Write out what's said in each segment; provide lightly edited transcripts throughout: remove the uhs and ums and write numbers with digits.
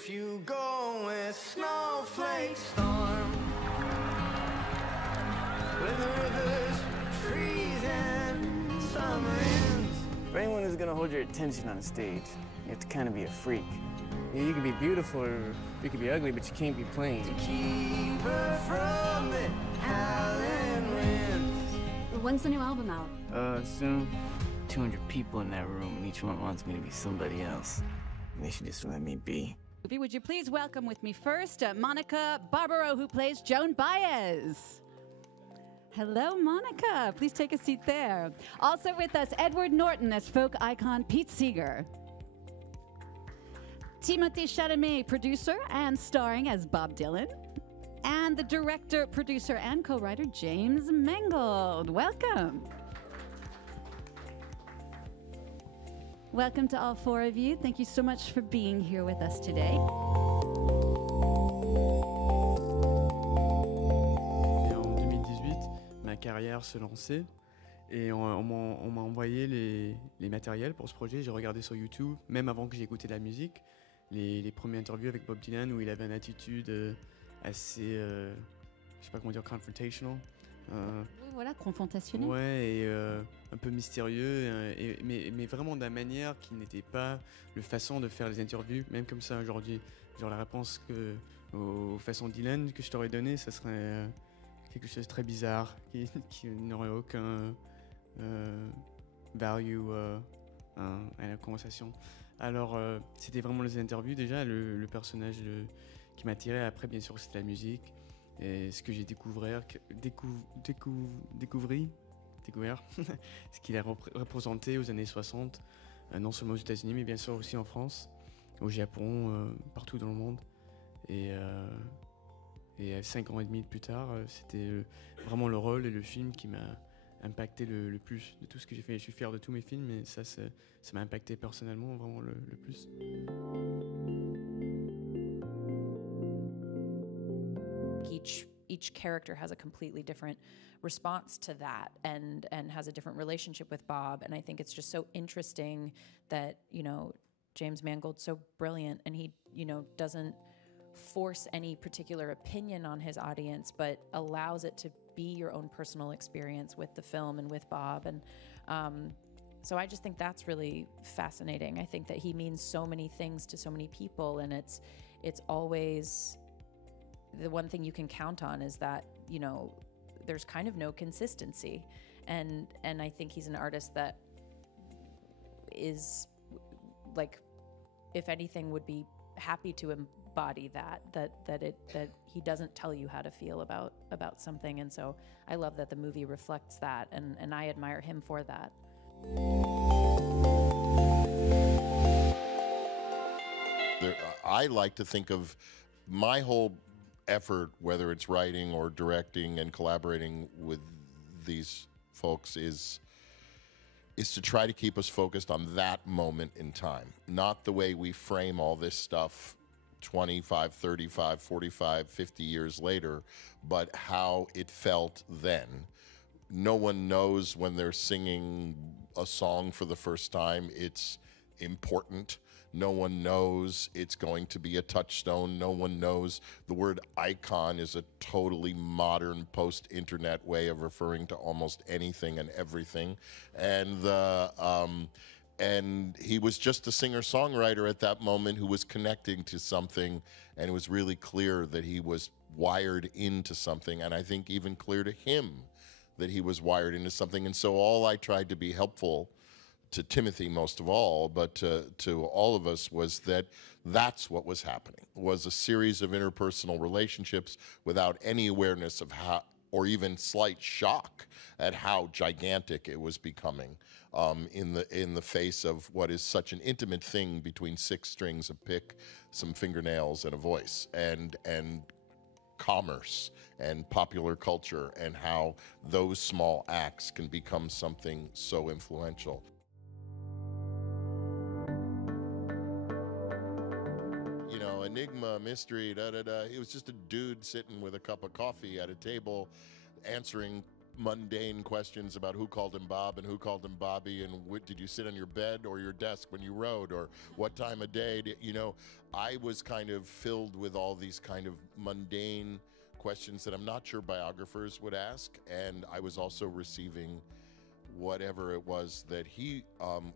if you go with snowflake storm, when the rivers freeze and summer ends. For anyone who's gonna hold your attention on stage, you have to kind of be a freak. You can be beautiful or you can be ugly, but you can't be plain. To keep her from the howling winds. When's the new album out? Soon. 200 people in that room, and each one wants me to be somebody else. And they should just let me be. Would you please welcome with me first Monica Barbaro, who plays Joan Baez. Hello, Monica. Please take a seat there. Also with us, Edward Norton as folk icon Pete Seeger. Timothée Chalamet, producer and starring as Bob Dylan. And the director, producer, and co-writer, James Mangold. Welcome. Welcome to all four of you. Thank you so much for being here with us today. Et en 2018, ma carrière se lançait et on m'a envoyé les matériels pour ce projet. J'ai regardé sur YouTube, même avant que j'ai écouté de la musique, les premières interviews avec Bob Dylan où il avait une attitude assez, je sais pas comment dire, confrontational. Oui, voilà, confrontationnel. Ouais, et un peu mystérieux, mais vraiment d'une manière qui n'était pas la façon de faire les interviews, même comme ça aujourd'hui. Genre la réponse aux façons Dylan que je t'aurais donnée, ça serait quelque chose de très bizarre, qui n'aurait aucun value à la conversation. Alors, c'était vraiment les interviews déjà, le personnage qui m'attirait. Après, bien sûr, c'était la musique. Et ce que j'ai découvert, ce qu'il a représenté aux années 60, non seulement aux États-Unis, mais bien sûr aussi en France, au Japon, partout dans le monde. Et 5 ans et demi plus tard, c'était vraiment le rôle et le film qui m'a impacté le plus de tout ce que j'ai fait. Je suis fier de tous mes films, mais ça m'a impacté personnellement vraiment le plus. Each character has a completely different response to that and has a different relationship with Bob. And I think it's just so interesting that, you know, James Mangold's so brilliant and he, you know, doesn't force any particular opinion on his audience, but allows it to be your own personal experience with the film and with Bob. And so I just think that's really fascinating. I think that he means so many things to so many people, and it's always... The one thing you can count on is that, you know, there's kind of no consistency. And I think he's an artist that is, like, if anything, would be happy to embody that he doesn't tell you how to feel about something. And so I love that the movie reflects that, and I admire him for that. I like to think of my whole effort, whether it's writing or directing and collaborating with these folks, is to try to keep us focused on that moment in time, not the way we frame all this stuff 25, 35, 45, 50 years later, but how it felt then. No one knows when they're singing a song for the first time it's important. No one knows it's going to be a touchstone. No one knows the word icon is a totally modern post-internet way of referring to almost anything and everything. And he was just a singer-songwriter at that moment who was connecting to something, and it was really clear that he was wired into something, and I think even clear to him that he was wired into something. And so all I tried to be helpful to Timothy most of all, but to all of us, was that that's what was happening, was a series of interpersonal relationships without any awareness of how, or even slight shock at how gigantic it was becoming in the face of what is such an intimate thing between 6 strings, a pick, some fingernails, and a voice, and commerce and popular culture, and how those small acts can become something so influential. Enigma, mystery, da-da-da. He was just a dude sitting with a cup of coffee at a table answering mundane questions about who called him Bob and who called him Bobby, and did you sit on your bed or your desk when you wrote, or what time of day? I was kind of filled with all these kind of mundane questions that I'm not sure biographers would ask, and I was also receiving whatever it was that he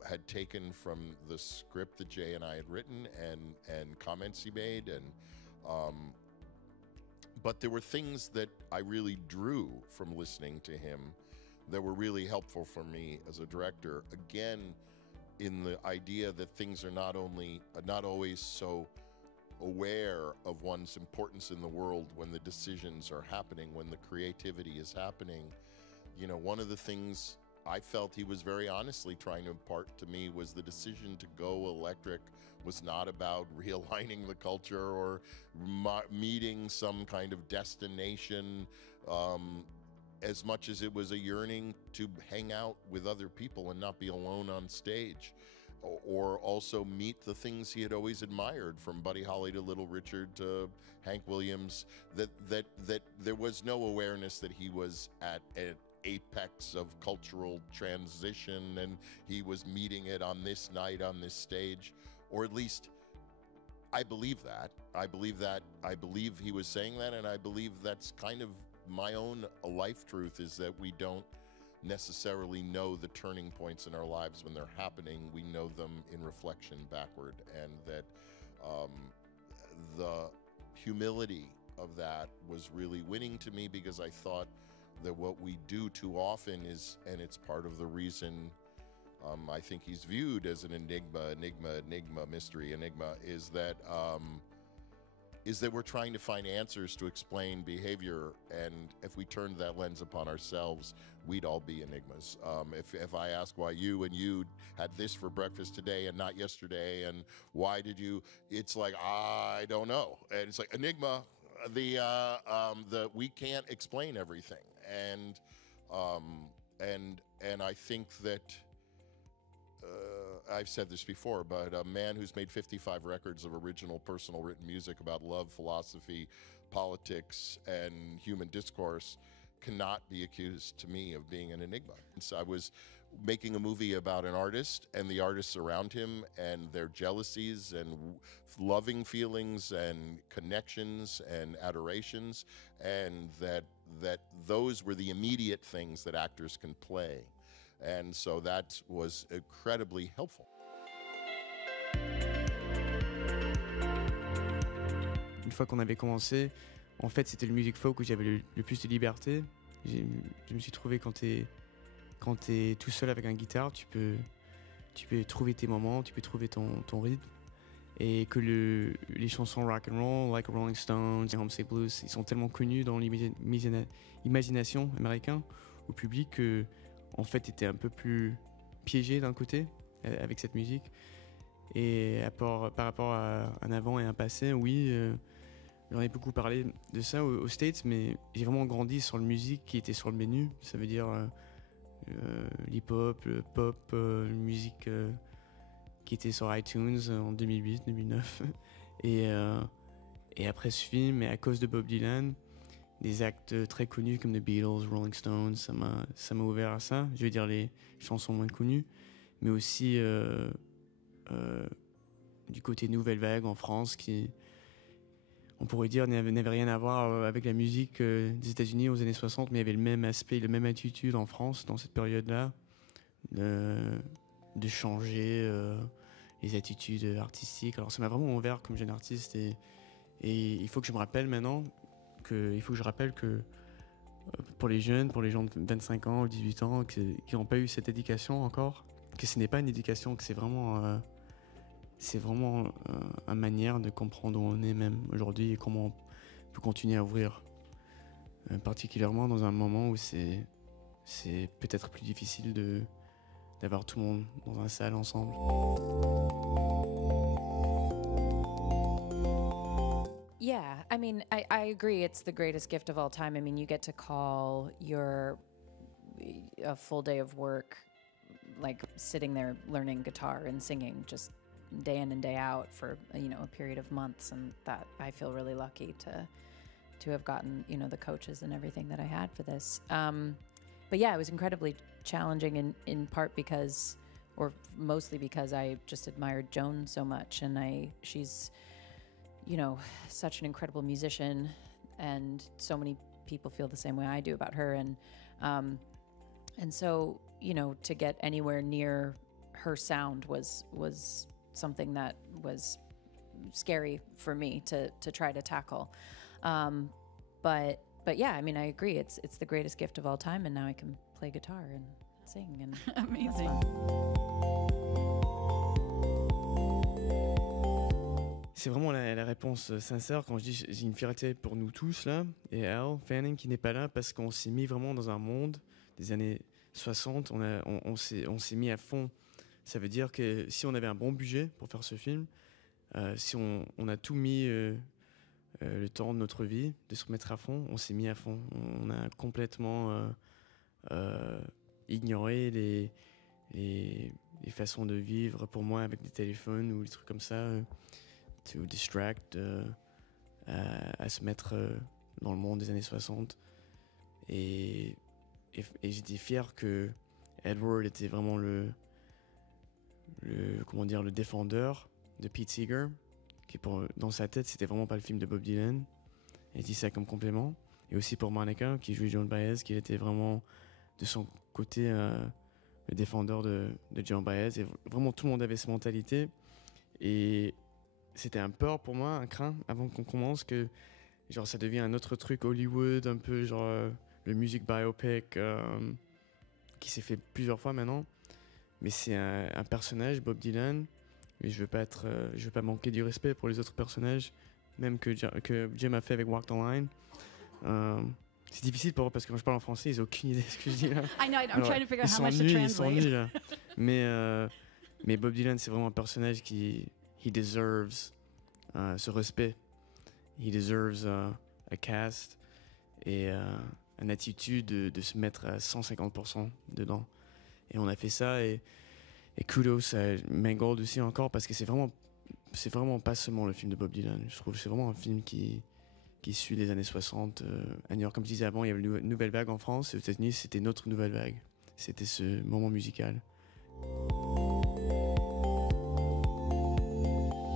had taken from the script that Jay and I had written, and comments he made, and but there were things that I really drew from listening to him that were really helpful for me as a director. Again, in the idea that things are not always so aware of one's importance in the world when the decisions are happening, when the creativity is happening. One of the things I felt he was very honestly trying to impart to me was the decision to go electric was not about realigning the culture or meeting some kind of destination, as much as it was a yearning to hang out with other people and not be alone on stage, or also meet the things he had always admired, from Buddy Holly to Little Richard to Hank Williams, that there was no awareness that he was at an apex of cultural transition and he was meeting it on this night on this stage, or at least I believe that. I believe he was saying that, and I believe that's kind of my own life truth, is that we don't necessarily know the turning points in our lives when they're happening. We know them in reflection backward, and that the humility of that was really winning to me, because I thought that what we do too often is, and it's part of the reason I think he's viewed as an enigma, mystery, is that we're trying to find answers to explain behavior, and if we turned that lens upon ourselves, we'd all be enigmas. If I ask why you had this for breakfast today and not yesterday, and why did you, it's like, I don't know. And it's like enigma, we can't explain everything. And I think that, I've said this before, but a man who's made 55 records of original personal written music about love, philosophy, politics, and human discourse cannot be accused to me of being an enigma. And so I was making a movie about an artist and the artists around him and their jealousies and loving feelings and connections and adorations, and that those were the immediate things that actors can play. And so that was incredibly helpful. Une fois qu'on avait commencé, en fait, c'était le music folk où j'avais le plus de liberté. Je me suis trouvé quand t'es tout seul avec un guitare, tu peux trouver tes moments, tu peux trouver ton rythme. Et que les chansons rock and roll, like Rolling Stones, Homesick Blues, ils sont tellement connus dans l'imagination américaine au public que, en fait, t'étais un peu plus piégé d'un côté avec cette musique. Et par rapport à un avant et un passé, oui, j'en ai beaucoup parlé de ça aux States, mais j'ai vraiment grandi sur la musique qui était sur le menu. Ça veut dire l'hip-hop, le pop, la musique qui était sur iTunes en 2008-2009. Et après ce film, et à cause de Bob Dylan, des actes très connus comme The Beatles, Rolling Stones, ça m'a ouvert à ça. Je veux dire les chansons moins connues, mais aussi du côté nouvelle vague en France qui, on pourrait dire, n'avait rien à voir avec la musique des États-Unis aux années 60, mais il y avait le même aspect, la même attitude en France dans cette période-là, de changer les attitudes artistiques. Alors ça m'a vraiment ouvert comme jeune artiste, et il faut que je me rappelle maintenant que pour les jeunes, pour les gens de 25 ans ou 18 ans qui n'ont pas eu cette éducation encore, que ce n'est pas une éducation, que c'est vraiment une manière de comprendre où on est même aujourd'hui et comment on peut continuer à ouvrir, particulièrement dans un moment où c'est peut-être plus difficile d'avoir tout le monde dans une salle ensemble. Yeah, I mean, I agree. It's the greatest gift of all time. I mean, you get to call a full day of work like sitting there learning guitar and singing just day in and day out for a period of months, and that I feel really lucky to have gotten the coaches and everything that I had for this. yeah, it was incredibly challenging in part because, or mostly because I just admired Joan so much, and she's, you know, such an incredible musician, and so many people feel the same way I do about her, and so, you know, to get anywhere near her sound was something that was scary for me to try to tackle. But yeah, I mean, I agree. It's the greatest gift of all time, and now I can play guitar and sing. And Amazing. C'est vraiment la réponse sincère quand je dis j'ai une fierté pour nous tous là, et Elle Fanning qui n'est pas là parce qu'on s'est mis vraiment dans un monde des années 60, on s'est mis à fond. Ça veut dire que si on avait un bon budget pour faire ce film, si on a tout mis le temps de notre vie de se remettre à fond, on s'est mis à fond. On a complètement ignoré les façons de vivre pour moi avec des téléphones ou des trucs comme ça, to distract, à se mettre dans le monde des années 60. Et j'étais fier que Edward était vraiment le défendeur de Pete Seeger, qui dans sa tête c'était vraiment pas le film de Bob Dylan. Il dit ça comme complément. Et aussi pour Monica qui jouait Joan Baez, qui était vraiment de son côté le défendeur de Joan Baez. Et vraiment tout le monde avait cette mentalité. Et c'était un peur pour moi, un craint avant qu'on commence que genre ça devient un autre truc Hollywood, un peu genre le music biopic qui s'est fait plusieurs fois maintenant. Mais c'est un personnage, Bob Dylan, et je veux pas manquer du respect pour les autres personnages, même que Jim a fait avec Walk the Line. C'est difficile pour eux parce que quand je parle en français, ils n'ont aucune idée de ce que je dis là. I know, I'm trying to figure out how much to Ils sont translate. nuls là. Mais Bob Dylan, c'est vraiment un personnage qui he deserves ce respect. He deserves a cast et une attitude de se mettre à 150% dedans. Et on a fait ça et kudos à Mangold aussi encore parce que c'est vraiment pas seulement le film de Bob Dylan. Je trouve que c'est vraiment un film qui suit les années 60 à New York. Comme je disais avant, il y avait une nouvelle vague en France et aux États-Unis, c'était notre nouvelle vague. C'était ce moment musical.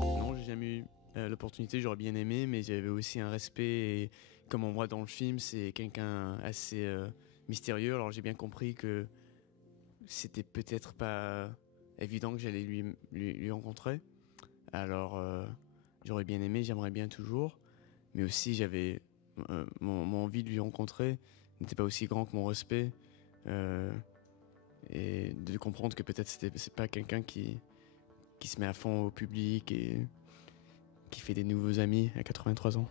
Non, j'ai jamais eu l'opportunité, j'aurais bien aimé, mais j'avais aussi un respect. Et comme on voit dans le film, c'est quelqu'un assez mystérieux. Alors j'ai bien compris que c'était peut-être pas évident que j'allais lui rencontrer. Alors j'aurais bien aimé, j'aimerais bien toujours. Mais aussi j'avais mon envie de lui rencontrer n'était pas aussi grand que mon respect. Et de comprendre que peut-être c'est pas quelqu'un qui se met à fond au public et qui fait des nouveaux amis à 83 ans.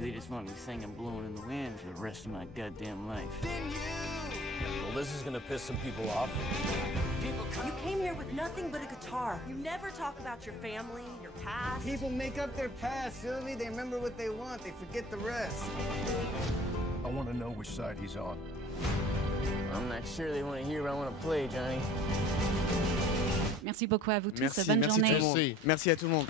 They just want me singing Blowing in the Wind for the rest of my goddamn life. Well, this is gonna piss some people off. You came here with nothing but a guitar. You never talk about your family, your past. People make up their past, Sylvie. They remember what they want. They forget the rest. I want to know which side he's on. I'm not sure they want to hear what I want to play, Johnny. Merci beaucoup à vous tous. Merci, Bonne merci journée. tout le monde. Merci. Merci à tout le monde.